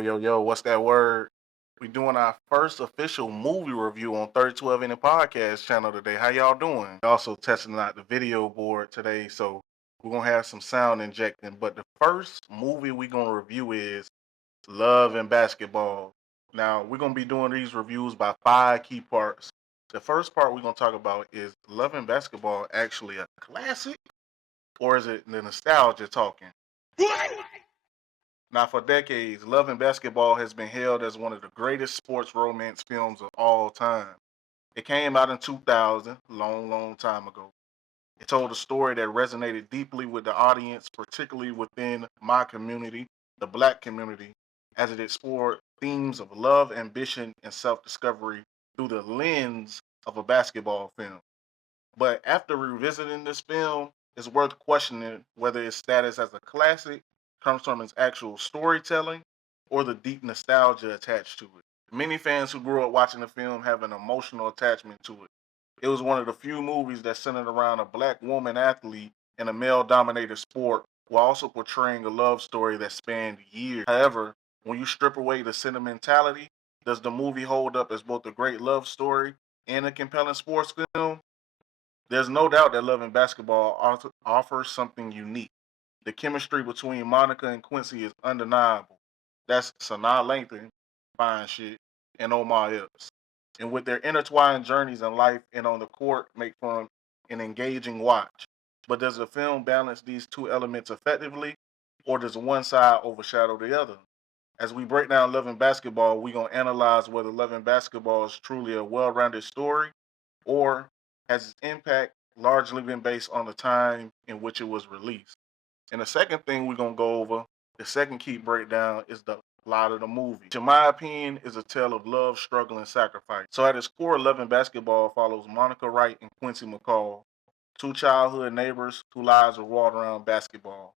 Yo, what's that word? We doing our first official movie review on 32 Inning Podcast channel today. How y'all doing? Also testing out the video board today, so we're gonna have some sound injecting. But the first movie we're gonna review is Love and Basketball. Now we're gonna be doing these reviews by 5 key parts. The first part we're gonna talk about is Love and Basketball actually a classic, or is it the nostalgia talking? Now, for decades, Love and Basketball has been hailed as one of the greatest sports romance films of all time. It came out in 2000, long time ago. It told a story that resonated deeply with the audience, particularly within my community, the black community, as it explored themes of love, ambition, and self discovery through the lens of a basketball film. But after revisiting this film, it's worth questioning whether its status as a classic comes from its actual storytelling or the deep nostalgia attached to it. Many fans who grew up watching the film have an emotional attachment to it. It was one of the few movies that centered around a black woman athlete in a male dominated sport while also portraying a love story that spanned years. However, when you strip away the sentimentality, does the movie hold up as both a great love story and a compelling sports film? There's no doubt that Love and Basketball offers something unique. The chemistry between Monica and Quincy is undeniable. That's Sanaa Lathan, fine shit, and Omar Epps. And with their intertwined journeys in life and on the court, make for an engaging watch. But does the film balance these two elements effectively, or does one side overshadow the other? As we break down Love and Basketball, we're going to analyze whether Love and Basketball is truly a well rounded story or has its impact largely been based on the time in which it was released. And the second thing we're gonna go over, the second key breakdown is the plot of the movie, which in my opinion is a tale of love, struggle, and sacrifice. So at its core, Love and Basketball follows Monica Wright and Quincy McCall, two childhood neighbors whose lives revolve around basketball.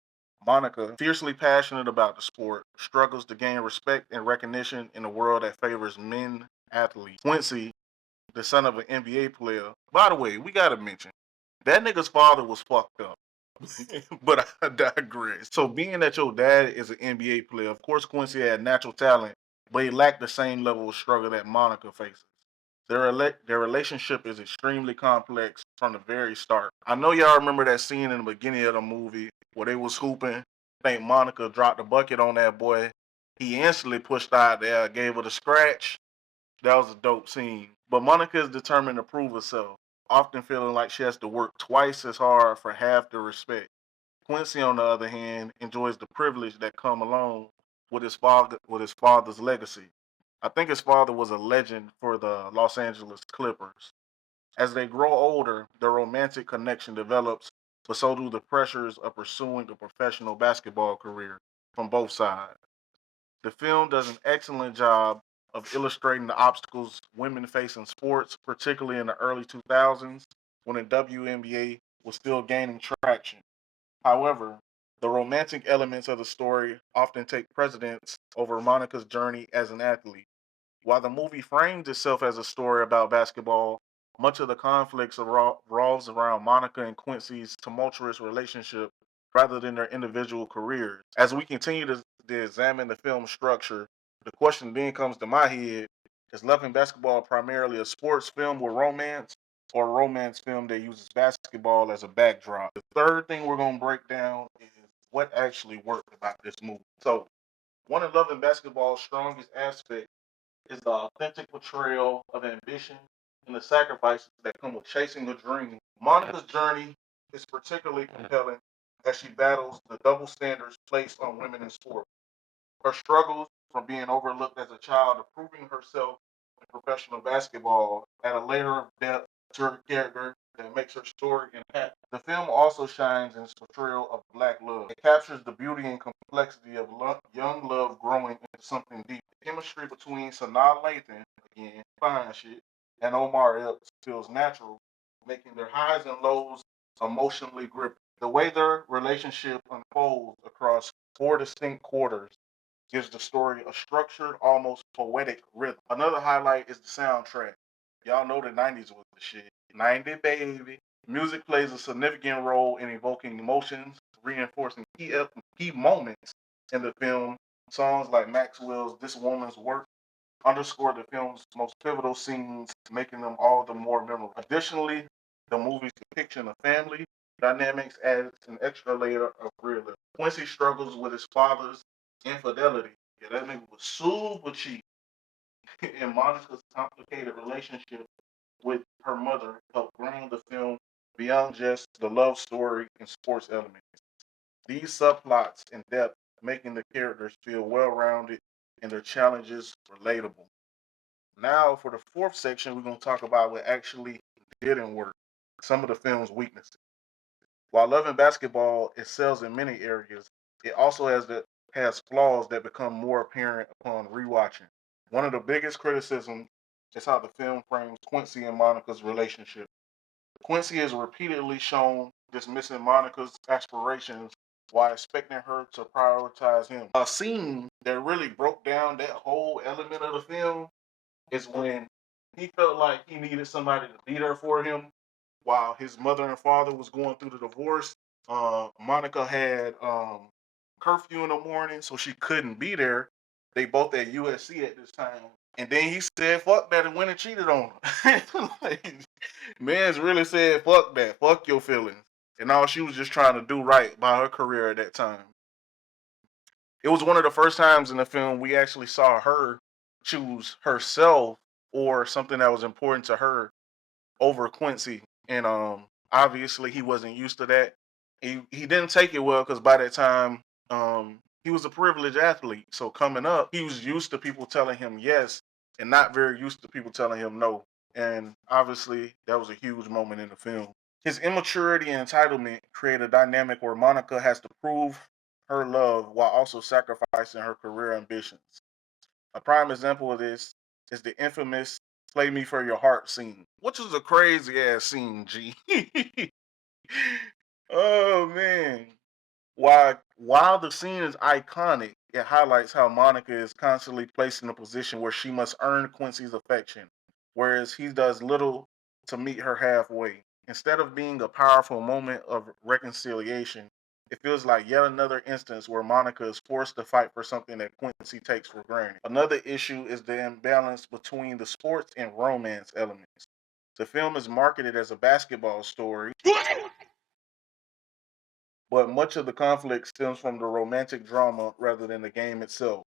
Monica, fiercely passionate about the sport, struggles to gain respect and recognition in a world that favors men athletes. Quincy, the son of an NBA player. By the way, we gotta mention that nigga's father was fucked up. But I digress. So being that your dad is an NBA player, of course Quincy had natural talent, but he lacked the same level of struggle that Monica faces. Their relationship is extremely complex from the very start. I know y'all remember that scene in the beginning of the movie where they was hooping. I think Monica dropped the bucket on that boy. He instantly pushed out there, gave her the scratch. That was a dope scene. But Monica is determined to prove herself, often feeling like she has to work twice as hard for half the respect. Quincy, on the other hand, enjoys the privilege that come along with his father's legacy. I think his father was a legend for the Los Angeles Clippers. As they grow older, their romantic connection develops, but so do the pressures of pursuing a professional basketball career from both sides. The film does an excellent job of illustrating the obstacles women face in sports, particularly in the early 2000s when the WNBA was still gaining traction. However, the romantic elements of the story often take precedence over Monica's journey as an athlete. While the movie frames itself as a story about basketball, much of the conflicts revolves around Monica and Quincy's tumultuous relationship rather than their individual careers. As we continue to examine the film's structure, the question then comes to my head: is Love and Basketball primarily a sports film with romance, or a romance film that uses basketball as a backdrop? The third thing we're going to break down is what actually worked about this movie. So, one of Love and Basketball's strongest aspects is the authentic portrayal of ambition and the sacrifices that come with chasing a dream. Monica's journey is particularly compelling as she battles the double standards placed on women in sport. Her struggles from being overlooked as a child to proving herself in professional basketball add a layer of depth to her character that makes her story impactful. The film also shines in its portrayal of black love. It captures the beauty and complexity of young love growing into something deep. The chemistry between Sanaa Lathan, again, fine shit, and Omar Epps feels natural, making their highs and lows emotionally gripping. The way their relationship unfolds across 4 distinct quarters gives the story a structured, almost poetic rhythm. Another highlight is the soundtrack. Y'all know the 90s was the shit. 90 baby. Music plays a significant role in evoking emotions, reinforcing key moments in the film, Songs like Maxwell's This Woman's Work underscore the film's most pivotal scenes, making them all the more memorable. Additionally, the movie's depiction of family dynamics adds an extra layer of realism. Quincy struggles with his father's infidelity. Yeah, that nigga was super cheap. And Monica's complicated relationship with her mother helped ground the film beyond just the love story and sports elements. These subplots in depth, making the characters feel well rounded and their challenges relatable. Now, for the fourth section, we're going to talk about what actually didn't work, some of the film's weaknesses. While Loving Basketball excels in many areas, it also has flaws that become more apparent upon rewatching. One of the biggest criticisms is how the film frames Quincy and Monica's relationship. Quincy is repeatedly shown dismissing Monica's aspirations while expecting her to prioritize him. A scene that really broke down that whole element of the film is when he felt like he needed somebody to be there for him while his mother and father was going through the divorce. Monica had curfew in the morning, so she couldn't be there. They both at USC at this time. And then he said, fuck that, and went and cheated on her. Like, man's really said, fuck that, fuck your feelings. And all she was just trying to do right by her career at that time. It was one of the first times in the film we actually saw her choose herself or something that was important to her over Quincy. And obviously he wasn't used to that. He didn't take it well because by that time he was a privileged athlete. So coming up, he was used to people telling him yes and not very used to people telling him no. And obviously that was a huge moment in the film. His immaturity and entitlement create a dynamic where Monica has to prove her love while also sacrificing her career ambitions. A prime example of this is the infamous "Play Me for Your Heart" scene, which is a crazy ass scene, G. Oh man. While the scene is iconic, it highlights how Monica is constantly placed in a position where she must earn Quincy's affection, whereas he does little to meet her halfway. Instead of being a powerful moment of reconciliation, it feels like yet another instance where Monica is forced to fight for something that Quincy takes for granted. Another issue is the imbalance between the sports and romance elements. The film is marketed as a basketball story, but much of the conflict stems from the romantic drama rather than the game itself.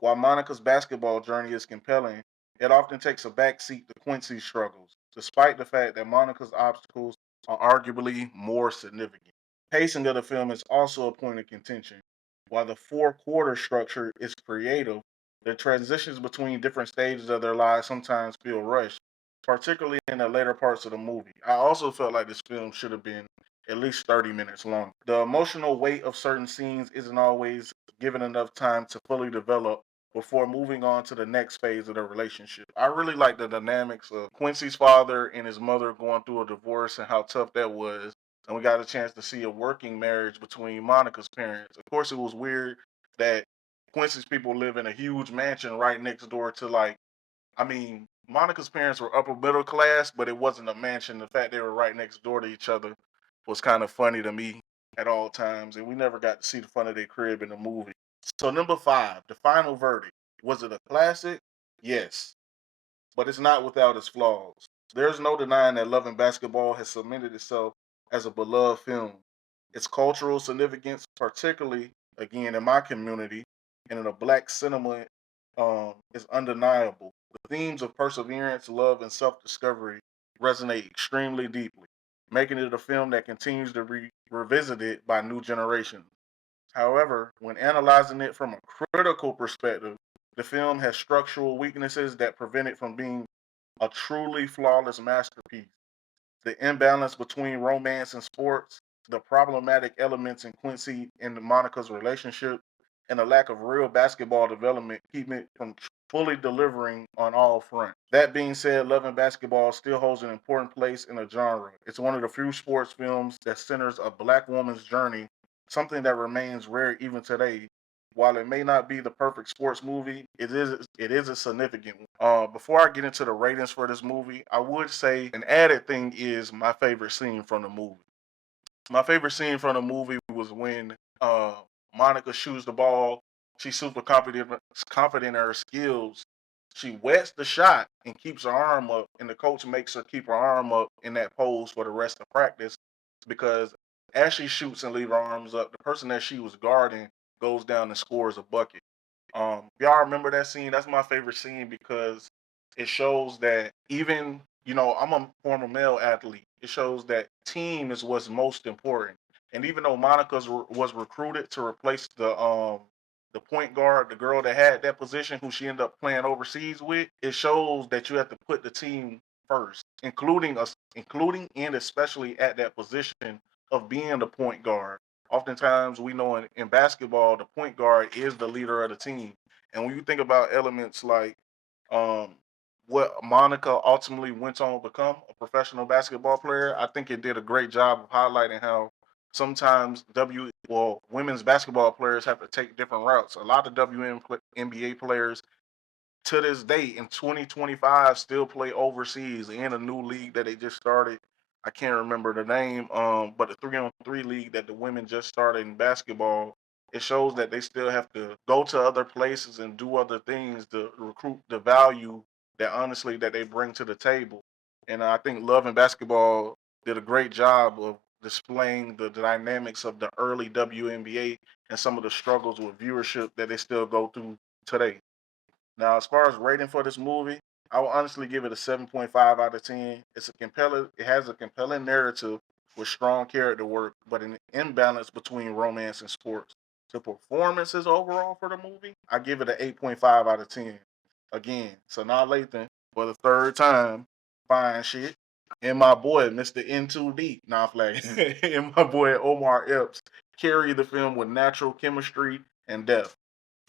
While Monica's basketball journey is compelling, it often takes a backseat to Quincy's struggles, despite the fact that Monica's obstacles are arguably more significant. Pacing of the film is also a point of contention. While the four-quarter structure is creative, the transitions between different stages of their lives sometimes feel rushed, particularly in the later parts of the movie. I also felt like this film should have been at least 30 minutes long. The emotional weight of certain scenes isn't always given enough time to fully develop before moving on to the next phase of their relationship. I really like the dynamics of Quincy's father and his mother going through a divorce and how tough that was. And we got a chance to see a working marriage between Monica's parents. Of course, it was weird that Quincy's people live in a huge mansion right next door to, like, I mean, Monica's parents were upper middle class, but it wasn't a mansion. The fact they were right next door to each other was kind of funny to me at all times, and we never got to see the front of their crib in the movie. So number five, the final verdict. Was it a classic? Yes, but it's not without its flaws. There's no denying that Love and Basketball has cemented itself as a beloved film. Its cultural significance, particularly again in my community and in the black cinema, is undeniable. The themes of perseverance, love, and self-discovery resonate extremely deeply, making it a film that continues to be revisited by new generations. However, when analyzing it from a critical perspective, the film has structural weaknesses that prevent it from being a truly flawless masterpiece. The imbalance between romance and sports, the problematic elements in Quincy and Monica's relationship, and the lack of real basketball development keep it from fully delivering on all fronts. That being said, Love and Basketball still holds an important place in the genre. It's one of the few sports films that centers a black woman's journey, something that remains rare even today. While it may not be the perfect sports movie, it is a significant one. Before I get into the ratings for this movie, I would say an added thing is my favorite scene from the movie. My favorite scene from the movie was when Monica shoots the ball She's super confident in her skills. She wets the shot and keeps her arm up, and the coach makes her keep her arm up in that pose for the rest of practice because as she shoots and leave her arms up, the person that she was guarding goes down and scores a bucket. Y'all remember that scene? That's my favorite scene because it shows that even I'm a former male athlete. It shows that team is what's most important. And even though was recruited to replace the point guard, the girl that had that position, who she ended up playing overseas with, it shows that you have to put the team first, including and especially at that position of being the point guard. Oftentimes, we know in basketball, the point guard is the leader of the team. And when you think about elements like um, what Monica ultimately went on to become a professional basketball player, I think it did a great job of highlighting how sometimes women's basketball players have to take different routes. A lot of WNBA players to this day in 2025 still play overseas in a new league that they just started. I can't remember the name, but the 3-on-3 league that the women just started in basketball. It shows that they still have to go to other places and do other things to recruit the value that honestly that they bring to the table. And I think Love and Basketball did a great job of displaying the dynamics of the early WNBA and some of the struggles with viewership that they still go through today. Now, as far as rating for this movie, I will honestly give it a 7.5 out of 10. It has a compelling narrative with strong character work, but an imbalance between romance and sports. The performances overall for the movie, I give it an 8.5 out of 10. Again, Sanaa Lathan for the third time, fine shit. And my boy, Mr. N2D, nah flag, and my boy Omar Epps carry the film with natural chemistry and depth.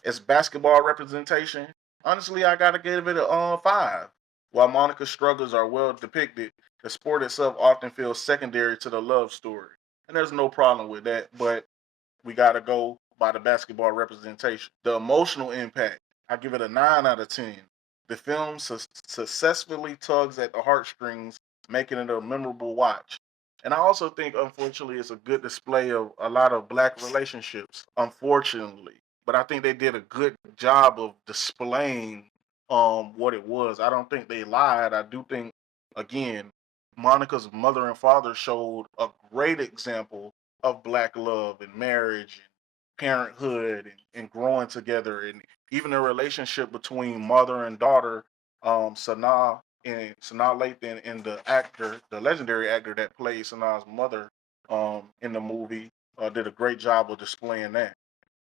As basketball representation, honestly, I gotta give it a 5. While Monica's struggles are well depicted, the sport itself often feels secondary to the love story, and there's no problem with that. But we gotta go by the basketball representation. The emotional impact, I give it a 9 out of 10. The film successfully tugs at the heartstrings, making it a memorable watch. And I also think, unfortunately, it's a good display of a lot of black relationships, unfortunately. But I think they did a good job of displaying what it was. I don't think they lied. I do think, again, Monica's mother and father showed a great example of black love and marriage and parenthood and growing together, and even the relationship between mother and daughter, Sanaa Lathan and the legendary actor that played Sanaa's mother in the movie did a great job of displaying that.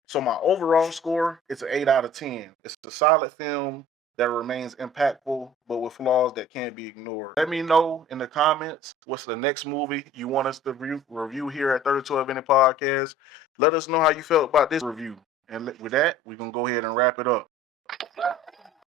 So my overall score, it's an 8 out of 10. It's a solid film that remains impactful, but with flaws that can't be ignored. Let me know in the comments what's the next movie you want us to review here at 3012 Minute Podcast. Let us know how you felt about this review. And with that, we're gonna go ahead and wrap it up.